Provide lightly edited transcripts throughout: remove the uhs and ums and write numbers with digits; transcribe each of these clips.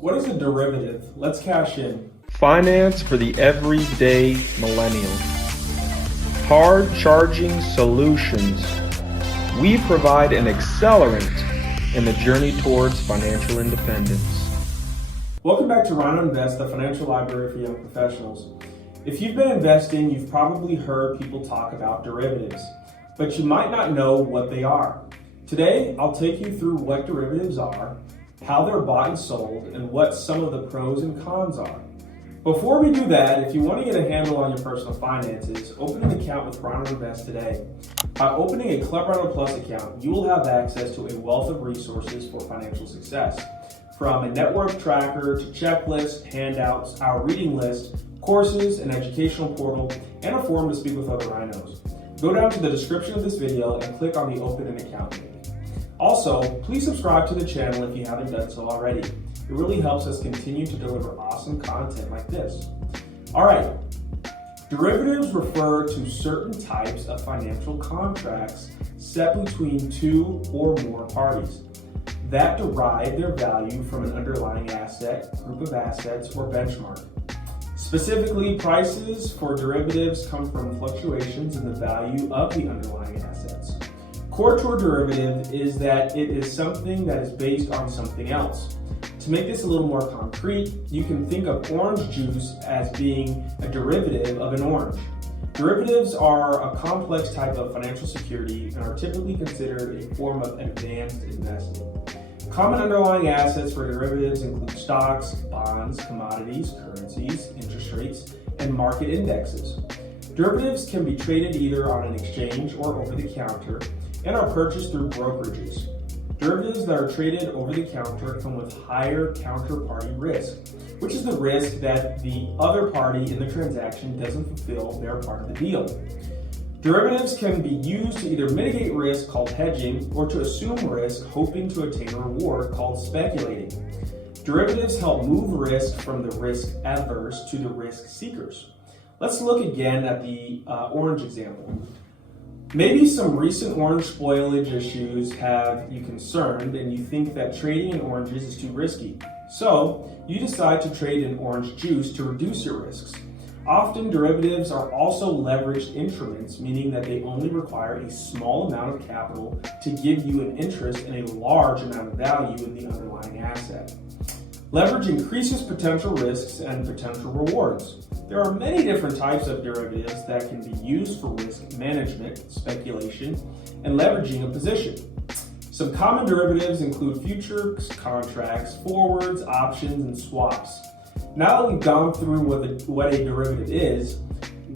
What is a derivative? Let's cash in. Finance for the everyday millennial. Hard-charging solutions. We provide an accelerant in the journey towards financial independence. Welcome back to RINO Invest, the financial library for young professionals. If you've been investing, you've probably heard people talk about derivatives, but you might not know what they are. Today, I'll take you through what derivatives are, how they're bought and sold, and what some of the pros and cons are. Before we do that, if you want to get a handle on your personal finances, open an account with RINO Invest today. By opening a Club RINO Plus account, you will have access to a wealth of resources for financial success. From a network tracker to checklists, handouts, our reading list, courses, an educational portal, and a forum to speak with other RINOs. Go down to the description of this video and click on the Open an Account link. Also, please subscribe to the channel if you haven't done so already. It really helps us continue to deliver awesome content like this. All right, derivatives refer to certain types of financial contracts set between two or more parties that derive their value from an underlying asset, group of assets, or benchmark. Specifically, prices for derivatives come from fluctuations in the value of the underlying assets. Core to a derivative is that it is something that is based on something else. To make this a little more concrete, you can think of orange juice as being a derivative of an orange. Derivatives are a complex type of financial security and are typically considered a form of advanced investing. Common underlying assets for derivatives include stocks, bonds, commodities, currencies, interest rates, and market indexes. Derivatives can be traded either on an exchange or over the counter and are purchased through brokerages. Derivatives that are traded over the counter come with higher counterparty risk, which is the risk that the other party in the transaction doesn't fulfill their part of the deal. Derivatives can be used to either mitigate risk, called hedging, or to assume risk, hoping to attain a reward, called speculating. Derivatives help move risk from the risk averse to the risk seekers. Let's look again at the orange example. Maybe some recent orange spoilage issues have you concerned and you think that trading in oranges is too risky. So you decide to trade in orange juice to reduce your risks. Often derivatives are also leveraged instruments, meaning that they only require a small amount of capital to give you an interest in a large amount of value in the underlying asset. Leverage increases potential risks and potential rewards. There are many different types of derivatives that can be used for risk management, speculation, and leveraging a position. Some common derivatives include futures contracts, forwards, options, and swaps. Now that we've gone through what a derivative is,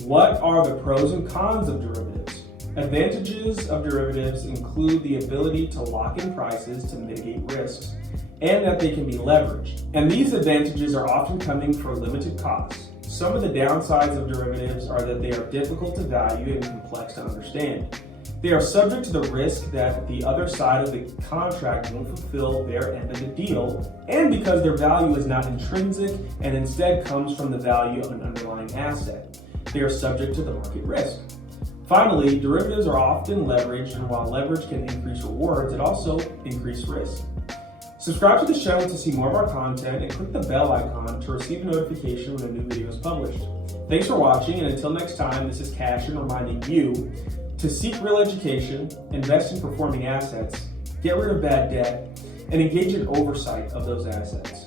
what are the pros and cons of derivatives? Advantages of derivatives include the ability to lock in prices to mitigate risks, and that they can be leveraged. And these advantages are often coming for limited costs. Some of the downsides of derivatives are that they are difficult to value and complex to understand. They are subject to the risk that the other side of the contract won't fulfill their end of the deal, and because their value is not intrinsic and instead comes from the value of an underlying asset. They are subject to the market risk. Finally, derivatives are often leveraged, and while leverage can increase rewards, it also increases risk. Subscribe to this channel to see more of our content and click the bell icon to receive a notification when a new video is published. Thanks for watching, and until next time, this is Cassian reminding you to seek real education, invest in performing assets, get rid of bad debt, and engage in oversight of those assets.